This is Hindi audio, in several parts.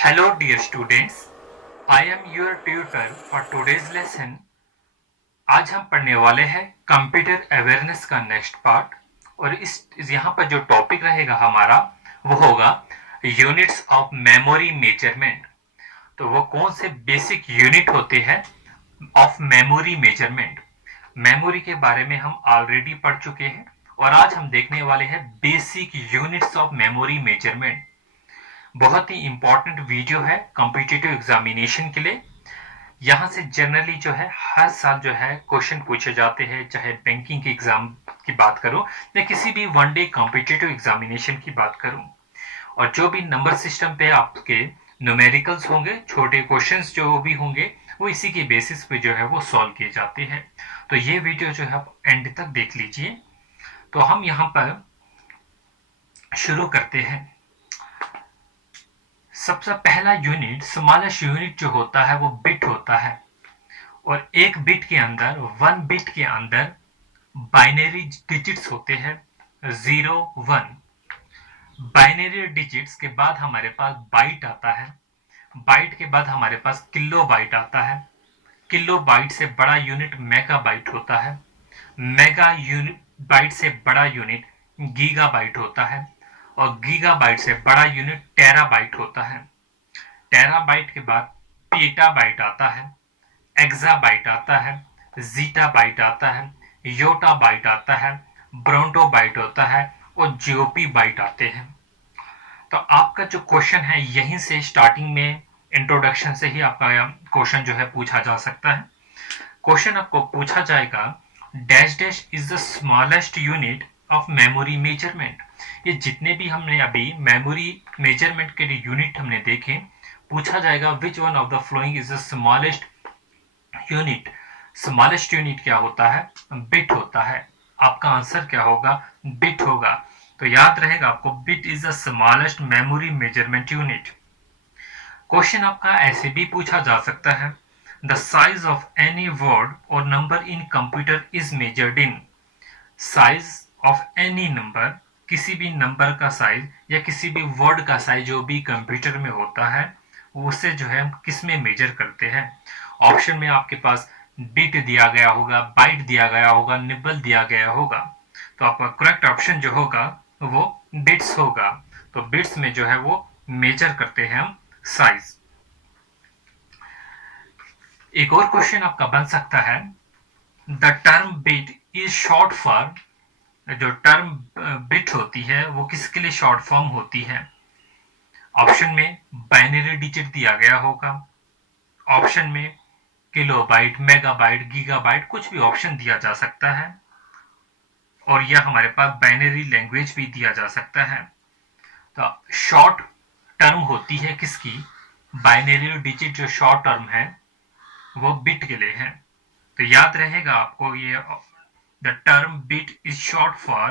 Hello dear students, I am your tutor for today's lesson. आज हम पढ़ने वाले हैं कंप्यूटर अवेयरनेस का नेक्स्ट पार्ट और इस यहाँ पर जो टॉपिक रहेगा हमारा वो होगा यूनिट्स ऑफ मेमोरी मेजरमेंट। तो वो कौन से बेसिक यूनिट होते हैं ऑफ मेमोरी मेजरमेंट। मेमोरी के बारे में हम ऑलरेडी पढ़ चुके हैं और आज हम देखने वाले हैं basic units of memory measurement. बहुत ही इंपॉर्टेंट वीडियो है कॉम्पिटिटिव एग्जामिनेशन के लिए। यहाँ से जनरली जो है हर साल जो है क्वेश्चन पूछे जाते हैं, चाहे बैंकिंग के एग्जाम की बात करूं या किसी भी वन डे कॉम्पिटिटिव एग्जामिनेशन की बात करूं। और जो भी नंबर सिस्टम पे आपके न्यूमेरिकल्स होंगे, छोटे क्वेश्चंस जो भी होंगे वो इसी के बेसिस पे जो है वो सॉल्व किए जाते हैं। तो ये वीडियो जो है आप एंड तक देख लीजिए। तो हम यहाँ पर शुरू करते हैं। सबसे पहला यूनिट, स्मॉलेस्ट यूनिट जो होता है वो बिट होता है और एक बिट के अंदर, वन बिट के अंदर बाइनरी डिजिट्स होते हैं 0 1। बाइनरी डिजिट्स के बाद हमारे पास बाइट आता है, बाइट के बाद हमारे पास किलो बाइट आता है, किलो बाइट से बड़ा यूनिट मेगा बाइट होता है, मेगा यूनिट बाइट से बड़ा यूनिट गीगा बाइट होता है और गीगाबाइट से बड़ा यूनिट टेराबाइट होता है। टेराबाइट के बाद पीटाबाइट आता है, एक्साबाइट आता है, जीटाबाइट आता है, योटाबाइट आता है, ब्रोंटोबाइट होता है और जीओपी बाइट आते हैं। तो आपका जो क्वेश्चन है यहीं से स्टार्टिंग में इंट्रोडक्शन से ही आपका क्वेश्चन जो है पूछा जा सकता है। क्वेश्चन आपको पूछा जाएगा dash dash is the smallest unit of memory measurement. ये जितने भी हमने अभी मेमोरी मेजरमेंट के लिए यूनिट हमने देखे, पूछा जाएगा which one of the following is the smallest unit. Smallest unit क्या होता है? बिट होता है। आपका आंसर क्या होगा? बिट होगा। तो याद रहेगा आपको, bit is the smallest memory measurement unit. Question आपका ऐसे भी पूछा जा सकता है, the size of any word और number in computer is measured in. Size of any number, किसी भी नंबर का साइज या किसी भी वर्ड का साइज जो भी कंप्यूटर में होता है उससे जो है किस में मेजर करते हैं। ऑप्शन में आपके पास बिट दिया गया होगा, बाइट दिया गया होगा, निबल दिया गया होगा। तो आपका करेक्ट ऑप्शन जो होगा वो बिट्स होगा। तो बिट्स में जो है वो मेजर करते हैं हम साइज। एक और क्वेश्चन आपका बन सकता है, the term bit is short for. जो टर्म बिट होती है वो किसके लिए शॉर्ट फॉर्म होती है? ऑप्शन में बाइनरी डिजिट दिया गया होगा, ऑप्शन में किलोबाइट, मेगाबाइट, गीगाबाइट, कुछ भी ऑप्शन दिया जा सकता है और यह हमारे पास बाइनरी लैंग्वेज भी दिया जा सकता है। तो शॉर्ट टर्म होती है किसकी? बाइनरी डिजिट जो शॉर्ट टर्म है वो बिट के लिए है। तो याद रहेगा आपको, ये the term bit is short for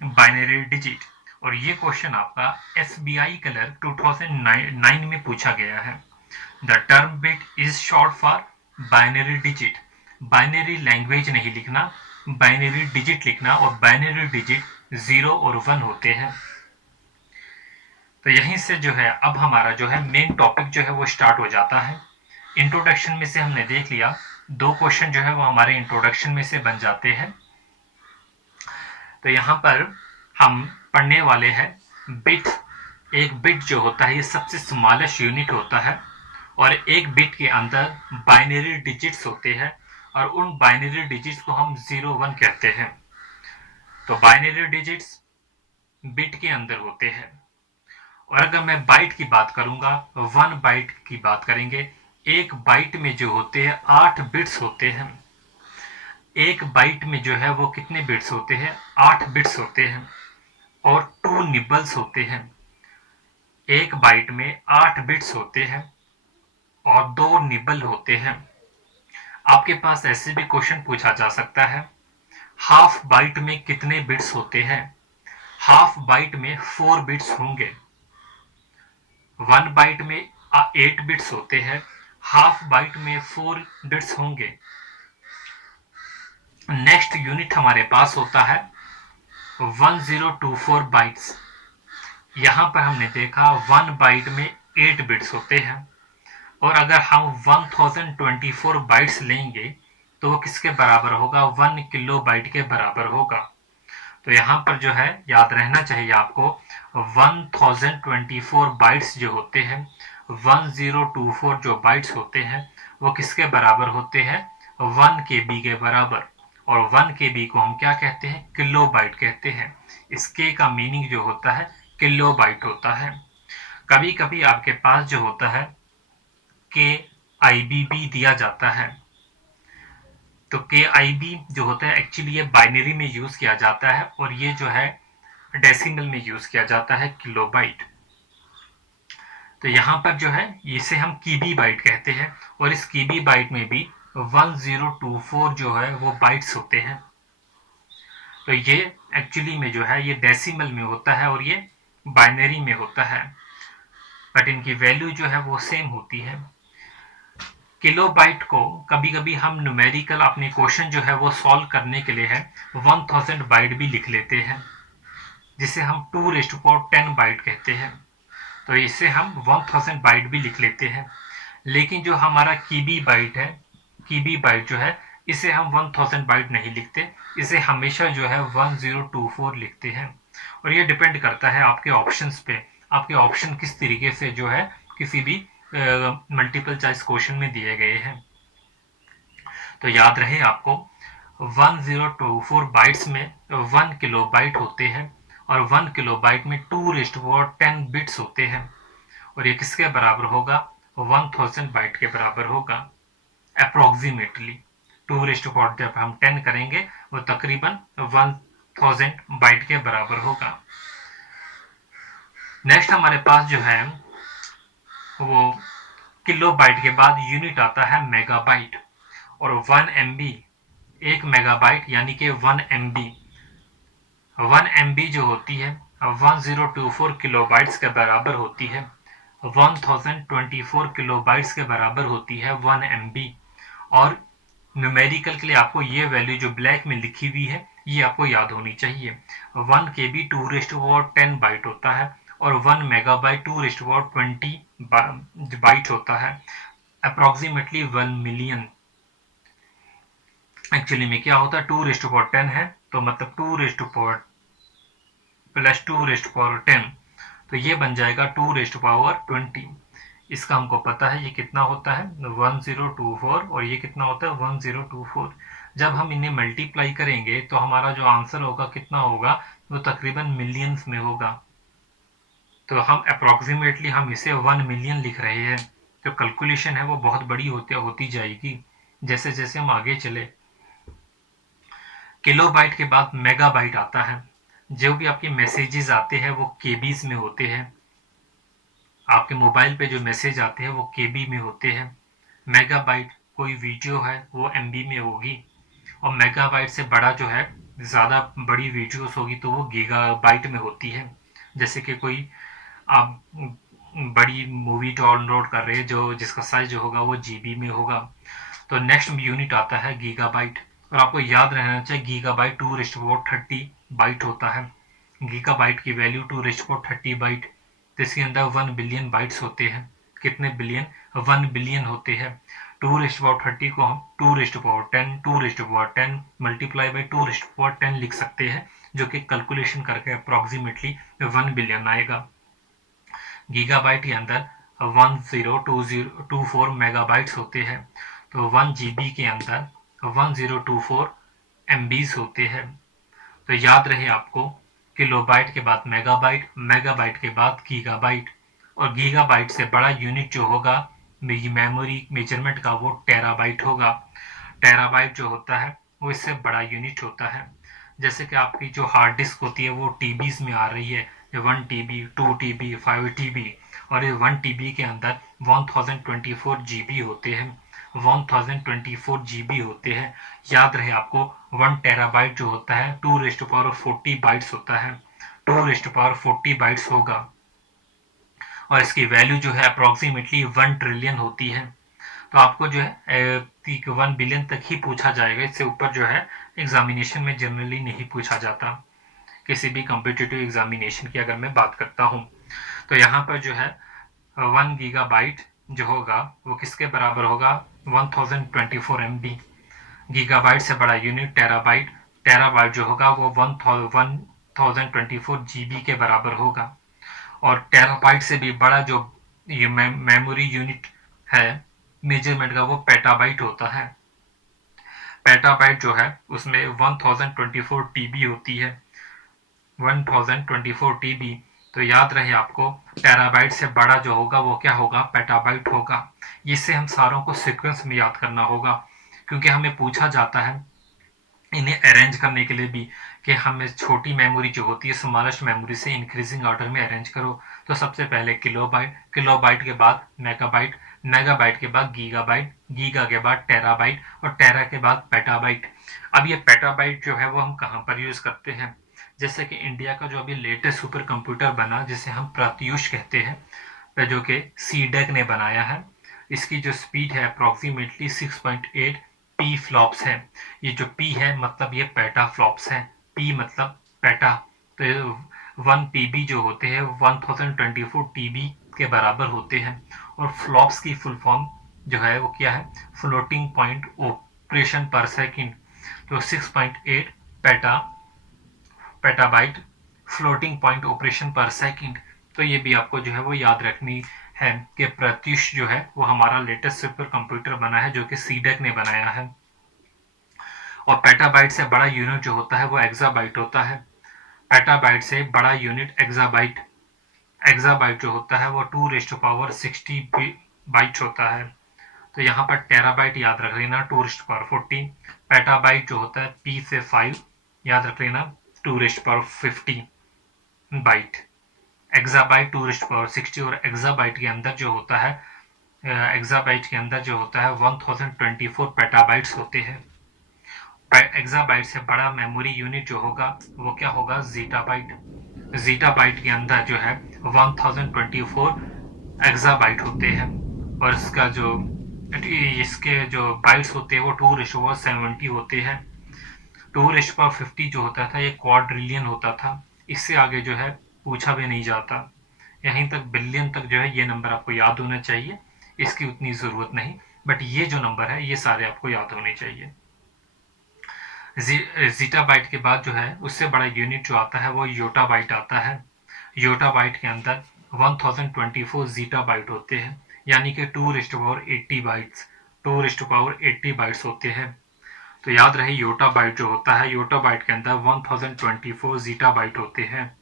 binary digit. और ये क्वेश्चन आपका SBI क्लर्क 2009 में पूछा गया है। The term bit is short for binary digit. Binary language नहीं लिखना, बाइनरी डिजिट लिखना और बाइनरी डिजिट 0 और 1 होते हैं। तो यहीं से जो है अब हमारा जो है मेन टॉपिक जो है वो स्टार्ट हो जाता है। इंट्रोडक्शन में से हमने देख लिया, 2 क्वेश्चन जो है वो हमारे इंट्रोडक्शन में से बन जाते हैं। तो यहाँ पर हम पढ़ने वाले हैं बिट। एक बिट जो होता है ये सबसे स्मॉलेस्ट यूनिट होता है और एक बिट के अंदर बाइनरी डिजिट्स होते हैं और उन बाइनरी डिजिट्स को हम 0 1 कहते हैं। तो बाइनरी डिजिट्स बिट के अंदर होते हैं। और अगर मैं बाइट की बात करूंगा, 1 बाइट की बात करेंगे, एक बाइट में जो होते हैं 8 बिट्स होते हैं। एक बाइट में जो है वो कितने बिट्स होते हैं? 8 बिट्स होते हैं और 2 निबल्स होते हैं। एक बाइट में 8 बिट्स होते हैं और 2 निबल होते हैं। आपके पास ऐसे भी क्वेश्चन पूछा जा सकता है, हाफ बाइट में कितने बिट्स होते हैं? हाफ बाइट में 4 बिट्स होंगे। 1 बाइट में 8 बिट्स होते हैं, हाफ बाइट में 4 बिट्स होंगे। नेक्स्ट यूनिट हमारे पास होता है 1024 बाइट्स। यहाँ पर हमने देखा 1 बाइट में 8 बिट्स होते हैं। और अगर हम 1024 बाइट्स लेंगे तो वो किसके बराबर होगा? 1 किलो बाइट के बराबर होगा। तो यहाँ पर जो है याद रहना चाहिए आपको, 1024 बाइट्स जो होते हैं, 1024 जो बाइट्स होते हैं वो किसके बराबर होते हैं? 1 KB के बराबर। और 1 KB को हम क्या कहते हैं? किलो बाइट कहते हैं। इस K का मीनिंग जो होता है किलो बाइट होता है। कभी कभी आपके पास जो होता है KIB भी दिया जाता है। तो KIB जो होता है एक्चुअली ये बाइनरी में यूज किया जाता है और ये जो है डेसिमल में यूज किया जाता है, किलोबाइट। तो यहाँ पर जो है इसे हम कीबी बाइट कहते हैं और इस कीबी बाइट में भी 1024 जो है वो बाइट्स होते हैं। तो ये एक्चुअली में जो है ये डेसिमल में होता है और ये बाइनरी में होता है, बट इनकी वैल्यू जो है वो सेम होती है। किलोबाइट को कभी कभी हम न्यूमेरिकल अपने क्वेश्चन जो है वो सॉल्व करने के लिए है 1000 बाइट भी लिख लेते हैं, जिसे हम 2⁻10 बाइट कहते हैं। तो इसे हम 1000 बाइट भी लिख लेते हैं। लेकिन जो हमारा कीबी बाइट है, कीबी बाइट जो है इसे हम 1000 बाइट नहीं लिखते, इसे हमेशा जो है 1024 लिखते हैं। और ये डिपेंड करता है आपके ऑप्शंस पे, आपके ऑप्शन किस तरीके से जो है किसी भी मल्टीपल चॉइस क्वेश्चन में दिए गए हैं। तो याद रहे आपको 1024 बाइट्स में 1 किलोबाइट होते हैं और 1 किलोबाइट में 2⁻10 बिट्स होते हैं और ये किसके बराबर होगा? 1000 बाइट के बराबर होगा अप्रोक्सीमेटली। 2⁻10 जब हम 10 करेंगे वो तकरीबन 1000 बाइट के बराबर होगा। नेक्स्ट हमारे पास जो है वो किलोबाइट के बाद यूनिट आता है मेगाबाइट। और 1 MB 1 मेगाबाइट यानी कि 1 MB 1 MB जो होती है 1024 किलोबाइट्स के बराबर होती है। 1024 किलोबाइट्स के बराबर होती है 1 MB। और न्यूमेरिकल के लिए आपको ये वैल्यू जो ब्लैक में लिखी हुई है ये आपको याद होनी चाहिए। 1 KB 2⁻10 बाइट होता है और 1 मेगाबाइट 2⁻20 बाइट होता है, अप्रोक्सीमेटली 1 मिलियन। एक्चुअली में क्या होता है 2⁻10 है तो मतलब 2+2⁻10 तो ये बन जाएगा 2⁻20। इसका हमको पता है ये कितना होता है 1024 और ये कितना होता है 1024। जब हम इन्हें मल्टीप्लाई करेंगे तो हमारा जो आंसर होगा कितना होगा? वो तकरीबन मिलियंस में होगा। तो हम अप्रोक्सीमेटली हम इसे 1 मिलियन लिख रहे हैं। तो कैलकुलेशन है वो बहुत बड़ी होती जाएगी जैसे जैसे हम आगे चले। किलोबाइट के बाद मेगाबाइट आता है। जो भी आपके मैसेजेस आते हैं वो केबीज में होते हैं। आपके मोबाइल पे जो मैसेज आते हैं वो केबी में होते हैं। मेगाबाइट कोई वीडियो है वो एमबी में होगी और मेगाबाइट से बड़ा जो है ज़्यादा बड़ी वीडियोस होगी तो वो गीगाबाइट में होती है। जैसे कि कोई आप बड़ी मूवी डाउनलोड कर रहे हैं जो जिसका साइज जो होगा वो जीबी में होगा। तो नेक्स्ट यूनिट आता है गीगाबाइट और आपको याद रहना चाहिए गीगाबाइट 2⁻30 बाइट होता है। गीगाबाइट की वैल्यू 2⁻30 बाइट, तो इसके अंदर 1 बिलियन बाइट्स होते हैं। कितने बिलियन? 1 बिलियन होते हैं। 2⁻30 को हम 2⁻10 मल्टीप्लाई बाई 2⁻10 लिख सकते हैं जो कि कैलकुलेशन करके अप्रोक्सीमेटली 1 बिलियन आएगा। गीगाबाइट के अंदर 1024 मेगाबाइट्स होते हैं तो 1 GB के अंदर 1024 MBs होते हैं। तो याद रहे आपको किलोबाइट के बाद मेगाबाइट, मेगाबाइट के बाद गीगाबाइट और गीगाबाइट से बड़ा यूनिट जो होगा मेमोरी मेजरमेंट का वो टेराबाइट होगा। टेराबाइट जो होता है वो इससे बड़ा यूनिट होता है। जैसे कि आपकी जो हार्ड डिस्क होती है वो टीबीज में आ रही है, 1 TB 2 TB 5 TB और ये 1 TB के अंदर 1024 GB होते हैं। 1024 GB होते हैं। याद रहे आपको 1 टेराबाइट जो होता है 2⁻40 बाइट्स होता है, 2⁻40 बाइट्स होगा और इसकी वैल्यू जो है अप्रोक्सीमेटली 1 ट्रिलियन होती है। तो आपको जो है 1 बिलियन तक ही पूछा जाएगा, इससे ऊपर जो है एग्जामिनेशन में जनरली नहीं पूछा जाता किसी भी कॉम्पिटिटिव एग्जामिनेशन की अगर मैं बात करता हूँ। तो यहाँ पर जो है 1 गीगाबाइट जो होगा वो किसके बराबर होगा, 1024 MB। गीगाबाइट से बड़ा यूनिट टेराबाइट, टेराबाइट जो होगा वो 1024 GB के बराबर होगा। और टेराबाइट से भी बड़ा जो ये मेमोरी यूनिट है मेजरमेंट का, वो पेटाबाइट होता है। पेटाबाइट जो है उसमें 1024 TB होती है, 1024 TB। तो याद रहे आपको, टेराबाइट से बड़ा जो होगा वो क्या होगा, पेटाबाइट होगा। इससे हम सारों को सीक्वेंस में याद करना होगा, क्योंकि हमें पूछा जाता है इन्हें अरेंज करने के लिए भी कि हमें छोटी मेमोरी जो होती है स्मॉलेस्ट मेमोरी से इंक्रीजिंग ऑर्डर में अरेंज करो। तो सबसे पहले किलोबाइट, किलोबाइट के बाद मेगाबाइट, मेगाबाइट के बाद गीगाबाइट, गीगा के बाद टेराबाइट और टेरा के बाद पेटाबाइट। अब ये पेटाबाइट जो है वो हम कहाँ पर यूज करते हैं, जैसे कि इंडिया का जो अभी लेटेस्ट सुपर कंप्यूटर बना जिसे हम प्रत्यूष कहते हैं, जो कि सीडेक ने बनाया है। इसकी जो स्पीड है अप्रोक्सीमेटली 6.8 पी फ्लॉप्स है। ये जो पी है मतलब ये पेटा फ्लॉप्स है, पी मतलब पेटा। तो 1 पीबी जो होते हैं 1024 टीबी के बराबर होते हैं। और फ्लॉप्स की फुल फॉर्म जो है वो क्या है, फ्लोटिंग पॉइंट ऑपरेशन पर सेकंड। तो 6.8 PETA petabyte floating point operation पर सेकंड। तो ये भी आपको जो है वो याद रखनी है कि प्रत्युष जो है वो हमारा लेटेस्ट सुपर कंप्यूटर बना है जो कि सीडेक ने बनाया है। और पेटाबाइट से बड़ा यूनिट जो होता है वो एक्साबाइट होता है। पेटाबाइट से बड़ा यूनिट एक्साबाइट, एक्साबाइट जो होता है वो 2⁻60 बाइट होता है। तो यहाँ पर टेराबाइट याद रख लेना 2⁻40। पेटाबाइट जो होता है P से 5 याद रख लेना 2⁻50 बाइट। एक्साबाइट 2⁻60 और एक्साबाइट के अंदर जो होता है, एक्साबाइट के अंदर जो होता है 1024 पेटाबाइट्स होते हैं। एक्साबाइट से बड़ा मेमोरी यूनिट जो होगा वो क्या होगा, जीटाबाइट। जीटाबाइट के अंदर जो है 1024 एक्साबाइट होते हैं। और इसका जो इसके जो बाइट्स होते हैं वो 2:70 होते हैं। 2:50 जो होता था ये क्वाड्रिलियन होता था। इससे आगे जो है पूछा भी नहीं जाता। यहीं तक बिलियन तक जो है ये नंबर आपको याद होना चाहिए, इसकी उतनी ज़रूरत नहीं, बट ये जो नंबर है ये सारे आपको याद होने चाहिए। जीटाबाइट के बाद जो है उससे बड़ा यूनिट जो आता है वो योटाबाइट आता है। योटाबाइट के अंदर 1024 जीटाबाइट होते हैं, यानी कि 2⁻80 बाइट्स, 2⁻80 बाइट्स होते हैं। तो याद रहे योटाबाइट जो होता है, योटाबाइट के अंदर 1024 जीटाबाइट होते हैं।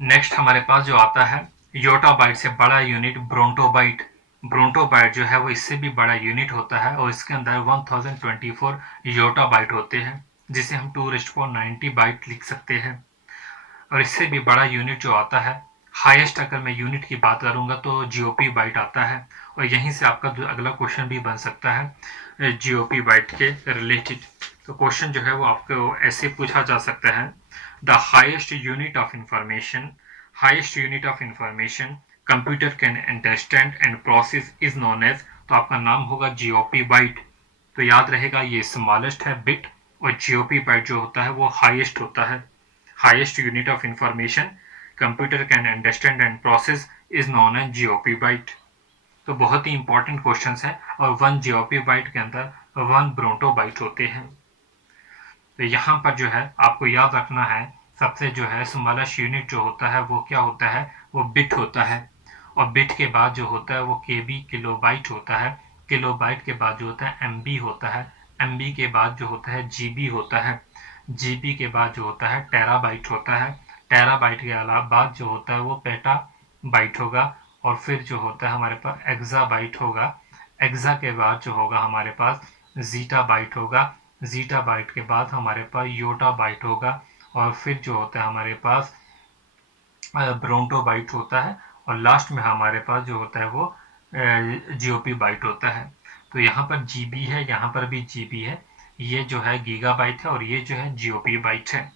नेक्स्ट हमारे पास जो आता है योटाबाइट से बड़ा यूनिट ब्रोंटोबाइट। ब्रोंटोबाइट जो है वो इससे भी बड़ा यूनिट होता है और इसके अंदर 1024 योटाबाइट होते हैं, जिसे हम 2⁻90 बाइट लिख सकते हैं। और इससे भी बड़ा यूनिट जो आता है, हाईएस्ट अगर मैं यूनिट की बात करूंगा तो जीओपी बाइट आता है। और यहीं से आपका अगला क्वेश्चन भी बन सकता है जीओपी बाइट के रिलेटेड। तो क्वेश्चन जो है वो आपको ऐसे पूछा जा सकता है, the highest unit of information, highest unit of information computer can understand and process is known as. तो आपका नाम होगा जीओपी बाइट। तो याद रहेगा ये स्मॉलेस्ट है बिट, और जीओपी बाइट जो होता है वो हाईएस्ट होता है। Highest unit of information computer can understand and process is known as geopbyte. तो बहुत ही इंपॉर्टेंट क्वेश्चन है। और 1 जीओपी बाइट के अंदर 1 ब्रोंटो बाइट होते हैं। तो यहाँ पर जो है आपको याद रखना है, सबसे जो है स्मॉलेस्ट यूनिट जो होता है वो क्या होता है, वो बिट होता है। और बिट के बाद जो होता है वो केबी किलोबाइट होता है। किलोबाइट के बाद जो होता है एमबी होता है। एमबी के बाद जो होता है जीबी होता है। जीबी के बाद जो होता है टेराबाइट होता है। टेराबाइट के अलावा बाद जो होता है वो पेटा बाइट होगा। और फिर जो होता है हमारे पास एक्साबाइट होगा। एक्सा के बाद जो होगा हमारे पास जीटा बाइट होगा। जीटा बाइट के बाद हमारे पास योटा बाइट होगा। और फिर जो होता है हमारे पास ब्रोंटो बाइट होता है। और लास्ट में हमारे पास जो होता है वो जीओपी बाइट होता है। तो यहाँ पर जीबी है, यहाँ पर भी जीबी है। ये जो है गीगाबाइट है और ये जो है जीओपी बाइट है।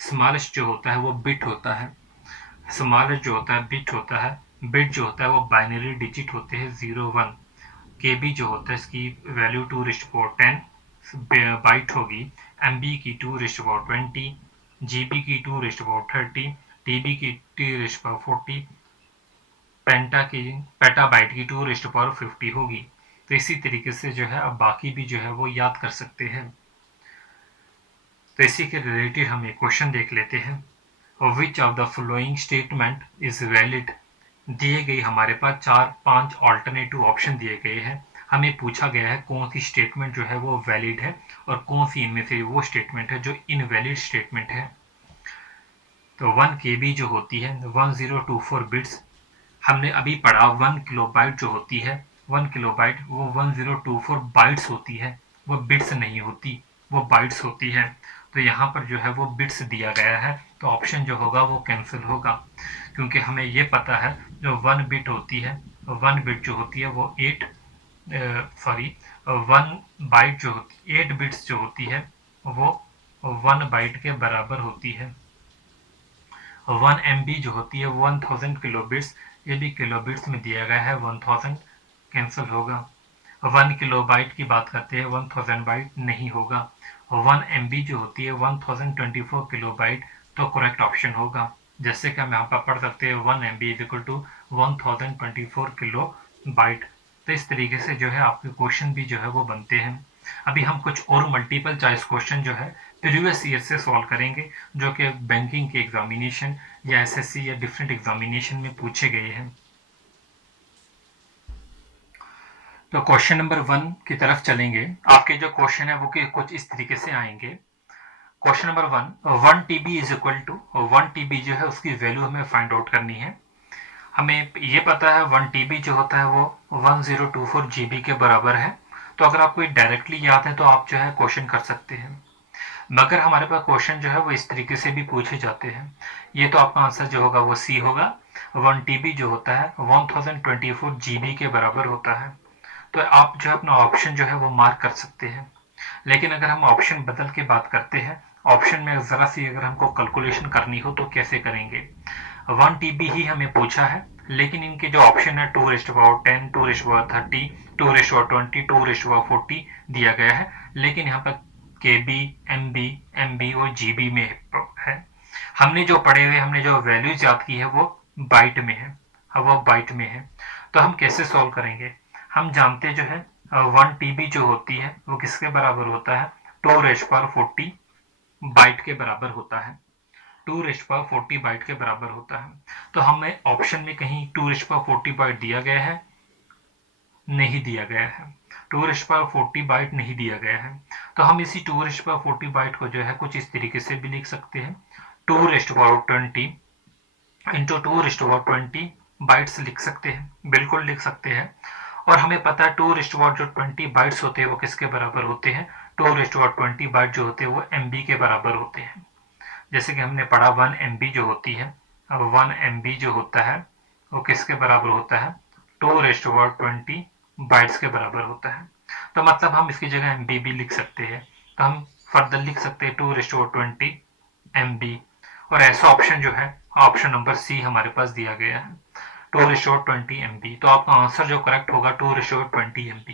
स्मॉलेस्ट जो होता है वो बिट होता है। स्मॉलेस्ट जो होता है बिट होता है। बिट जो होता है वो बाइनरी डिजिट होते हैं 0 1। केबी जो होता है इसकी वैल्यू 2⁻10 बाइट होगी। एमबी की 2⁻20, जीबी की 2⁻30, टीबी की 2⁻40, पेटाबाइट की 2⁻50 होगी। तो इसी तरीके से जो है अब बाकी भी जो है वो याद कर सकते हैं। तो इसी के रिलेटेड हम एक क्वेश्चन देख लेते हैं। Which of the following statement is valid. दिए गए हमारे पास 4-5 ऑल्टरनेटिव ऑप्शन दिए गए हैं। हमें पूछा गया है कौन सी स्टेटमेंट जो है वो वैलिड है और कौन सी इनमें से वो स्टेटमेंट है जो इनवैलिड स्टेटमेंट है। तो 1 KB जो होती है 1024 बिट्स, हमने अभी पढ़ा 1 किलोबाइट जो होती है 1 किलोबाइट वो 1024 बाइट्स होती है, वो बिट्स नहीं होती, वो बाइट्स होती है। तो यहाँ पर जो है वो बिट्स दिया गया है, तो ऑप्शन जो होगा वो कैंसिल होगा, क्योंकि हमें ये पता है जो 1 बिट होती है 1 बिट जो होती है वो 1 बाइट जो होती 8 बिट्स जो होती है वो 1 बाइट के बराबर होती है। 1 MB जो होती है 1000 किलोबिट्स, ये भी किलोबिट्स में दिया गया है, 1000 कैंसिल होगा। 1 किलोबाइट की बात करते हैं 1000 बाइट नहीं होगा। 1 MB जो होती है 1024 किलोबाइट, तो करेक्ट ऑप्शन होगा। जैसे कि हम यहाँ पर पढ़ सकते हैं 1 MB is equal to 1024 kilobyte. तो इस तरीके से जो है आपके क्वेश्चन भी जो है वो बनते हैं। अभी हम कुछ और मल्टीपल चॉइस क्वेश्चन जो है प्रीवियस ईयर से सॉल्व करेंगे, जो कि बैंकिंग के एग्जामिनेशन या एसएससी या डिफरेंट एग्जामिनेशन में पूछे गए हैं। तो क्वेश्चन नंबर 1 की तरफ चलेंगे। आपके जो क्वेश्चन है वो कुछ इस तरीके से आएंगे। Question number 1 TB is equal to 1 TB जो है उसकी वैल्यू हमें फाइंड आउट करनी है। हमें ये पता है 1 TB जो होता है वो 1024 GB के बराबर है। तो अगर आपको डायरेक्टली याद है तो आप जो है क्वेश्चन कर सकते हैं, मगर हमारे पास क्वेश्चन जो है वो इस तरीके से भी पूछे जाते हैं। ये तो आपका आंसर जो होगा वो सी होगा। 1 TB जो होता है 1024 GB के बराबर होता है। तो आप जो है अपना ऑप्शन जो है वो मार्क कर सकते हैं। लेकिन अगर हम ऑप्शन बदल के बात करते हैं, ऑप्शन में जरा सी अगर हमको कैलकुलेशन करनी हो तो कैसे करेंगे। 1 TB ही हमें पूछा है, लेकिन इनके जो ऑप्शन है 2⁻10, 2⁻30, 2⁻20, 2⁻40 दिया गया है, लेकिन यहाँ पर KB, MB और GB में है। हमने जो पढ़े हुए हमने जो वैल्यूज याद की है वो बाइट में है, वो बाइट में है। तो हम कैसे सॉल्व करेंगे। हम जानते जो है 1 TB जो होती है वो किसके बराबर होता है 2⁻40 बाइट के बराबर होता है। 2⁻40 बाइट के बराबर होता है। तो हमें ऑप्शन में कहीं 2⁻40 बाइट दिया गया है, नहीं दिया गया है। 2⁻40 बाइट नहीं दिया गया है। तो हम इसी 2⁻40 बाइट को जो है कुछ इस तरीके से भी लिख सकते हैं, 2⁻20 इंटू 2⁻20 बाइट्स लिख सकते हैं, बिल्कुल लिख सकते हैं। और हमें पता है 2⁻20 बाइट्स होते हैं वो किसके बराबर होते हैं 2⁻20 बाइट जो होते हैं वो MB के बराबर होते हैं। जैसे कि हमने पढ़ा 1 MB जो होती है, अब 1 MB जो होता है वो किसके बराबर होता है 2⁻20 बाइट्स के बराबर होता है। तो मतलब हम इसकी जगह MB भी लिख सकते हैं। तो हम फर्दर लिख सकते हैं 2⁻20 MB, और ऐसा ऑप्शन जो है ऑप्शन नंबर सी हमारे पास दिया गया है 2⁻20 MB। तो आपका आंसर जो करेक्ट होगा 2⁻20 MB।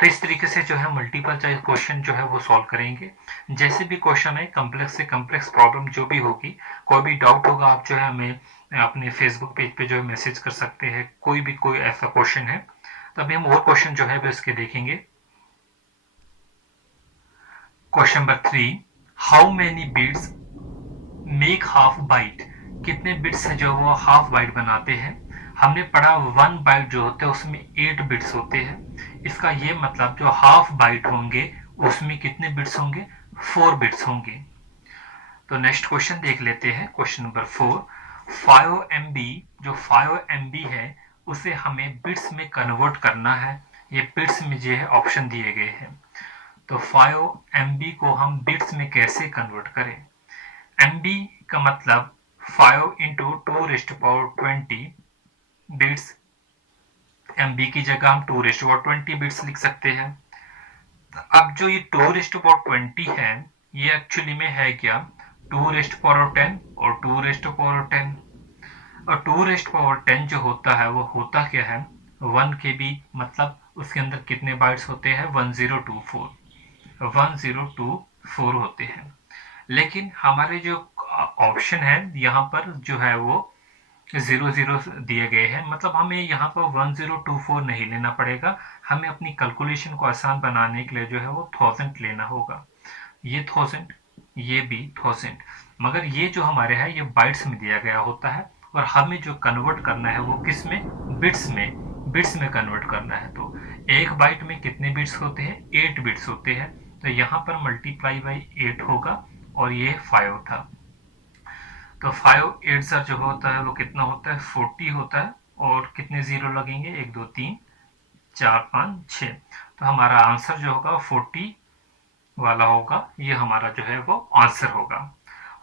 तो इस तरीके से जो है मल्टीपल चॉइस क्वेश्चन जो है वो सॉल्व करेंगे। जैसे भी क्वेश्चन है कम्प्लेक्स से कम्प्लेक्स प्रॉब्लम जो भी होगी, कोई भी डाउट होगा आप जो है हमें अपने फेसबुक पेज पे जो है मैसेज कर सकते हैं, कोई भी कोई ऐसा क्वेश्चन है। तभी हम और क्वेश्चन जो है वो इसके देखेंगे। Question number 3, how many bits make half byte. कितने बिट्स हैं जो वो हाफ बाइट बनाते हैं। हमने पढ़ा 1 बाइट जो होता है उसमें 8 बिट्स होते हैं। इसका ये मतलब जो हाफ बाइट होंगे उसमें कितने बिट्स होंगे 4 बिट्स होंगे। तो नेक्स्ट क्वेश्चन देख लेते हैं। क्वेश्चन नंबर 4, 5 MB जो 5 MB है उसे हमें बिट्स में कन्वर्ट करना है। ये बिट्स में जो है ऑप्शन दिए गए हैं। तो 5 MB को हम बिट्स में कैसे कन्वर्ट करें। MB का मतलब 5 इंटू 2⁻20 बिट्स। MB की जगह हम 2⁻20 बिट्स लिख सकते हैं। अब जो ये 2⁻20 है ये एक्चुअली में है क्या 2⁻10 और 2⁻10। और 2⁻10 जो होता है वो होता क्या है 1 KB, मतलब उसके अंदर कितने बाइट्स होते हैं 1024 होते हैं। लेकिन हमारे जो ऑप्शन है यहाँ पर जो है वो 00 दिए गए हैं, मतलब हमें यहाँ पर 1024 नहीं लेना पड़ेगा, हमें अपनी कैलकुलेशन को आसान बनाने के लिए जो है वो 1000 लेना होगा। ये 1000, ये भी 1000, मगर ये जो हमारे है ये बाइट्स में दिया गया होता है और हमें जो कन्वर्ट करना है वो किस में, बिट्स में कन्वर्ट करना है। तो एक बाइट में कितने बिट्स होते हैं, 8 बिट्स होते हैं। तो यहाँ पर मल्टीप्लाई बाई 8 होगा और ये 5 था। तो 5 8 सा जो होता है वो कितना होता है, 40 होता है। और कितने जीरो लगेंगे, 1 2 3 4 5 6। तो हमारा आंसर जो होगा 40 वाला होगा, ये हमारा जो है वो आंसर होगा।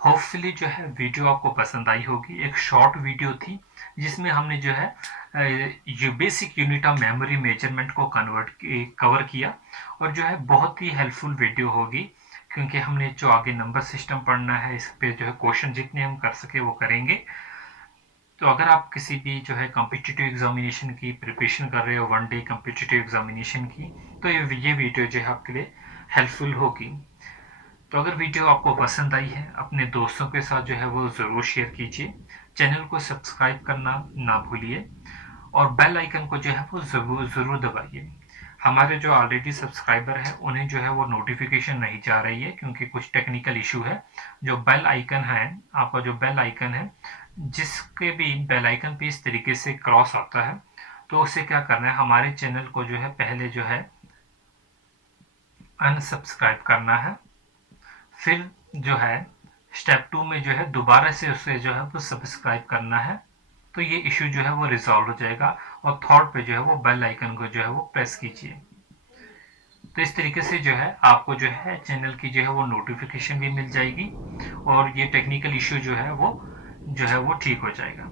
होपफुली जो है वीडियो आपको पसंद आई होगी। एक शॉर्ट वीडियो थी जिसमें हमने जो है जो basic unit of memory measurement को कवर किया और जो है बहुत ही हेल्पफुल वीडियो होगी, क्योंकि हमने जो आगे नंबर सिस्टम पढ़ना है इस पे जो है क्वेश्चन जितने हम कर सके वो करेंगे। तो अगर आप किसी भी जो है कॉम्पिटिटिव एग्जामिनेशन की प्रिपरेशन कर रहे हो, 1 डे कॉम्पिटिटिव एग्जामिनेशन की, तो ये वीडियो जो है आपके लिए हेल्पफुल होगी। तो अगर वीडियो आपको पसंद आई है अपने दोस्तों के साथ जो है वो ज़रूर शेयर कीजिए, चैनल को सब्सक्राइब करना ना भूलिए और बेल आइकन को जो है वो ज़रूर दबाइए। हमारे जो ऑलरेडी सब्सक्राइबर है उन्हें जो है वो नोटिफिकेशन नहीं जा रही है क्योंकि कुछ टेक्निकल इशू है। जो बेल आइकन है, आपका जो बेल आइकन है, जिसके भी बेल आइकन पे इस तरीके से क्रॉस आता है, तो उसे क्या करना है, हमारे चैनल को जो है पहले जो है अनसब्सक्राइब करना है, फिर जो है स्टेप 2 में जो है दोबारा से उसे जो है वो सब्सक्राइब करना है। तो ये इशू जो है वो रिजॉल्व हो जाएगा और थर्ड पे जो है वो बेल आइकन को जो है वो प्रेस कीजिए। तो इस तरीके से जो है आपको जो है चैनल की जो है वो नोटिफिकेशन भी मिल जाएगी और ये टेक्निकल इशू जो है वो ठीक हो जाएगा।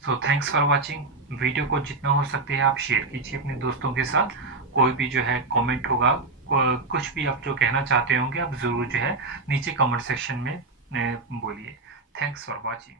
So thanks for watching. Video को जितना हो सकते हैं आप शेयर कीजिए अपने दोस्तों के साथ। कोई भी जो है कमेंट होगा, कुछ भी आप जो कहना चाहते होंगे आप ज़रूर जो है नीचे कमेंट सेक्शन में बोलिए। Thanks for watching.